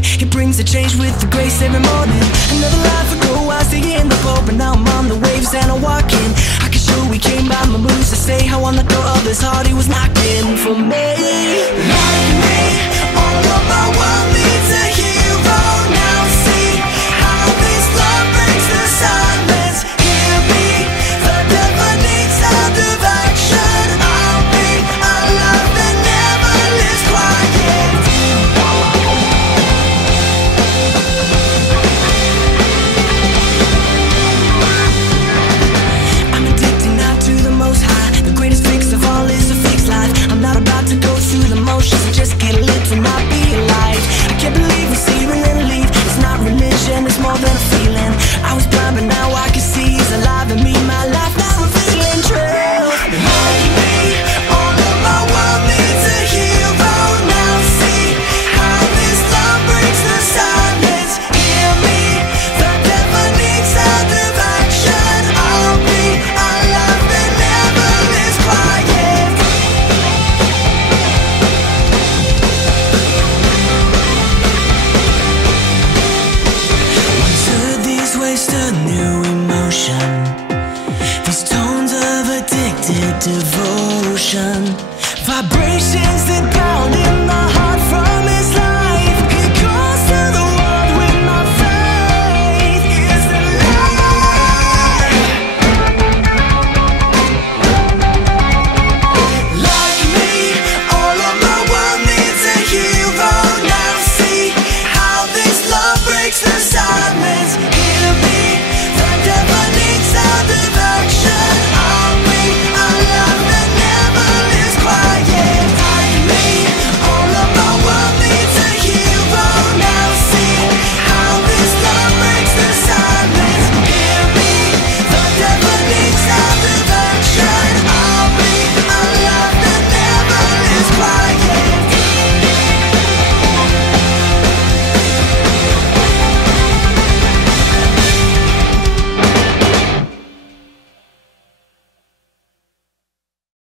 day. He brings the change with the grace every morning. Another life ago I was digging the boat, but now I'm on the waves and I'm walking. I can show he came by my moves to say how on the door of his heart he was knocking for me. Like me, all of my world.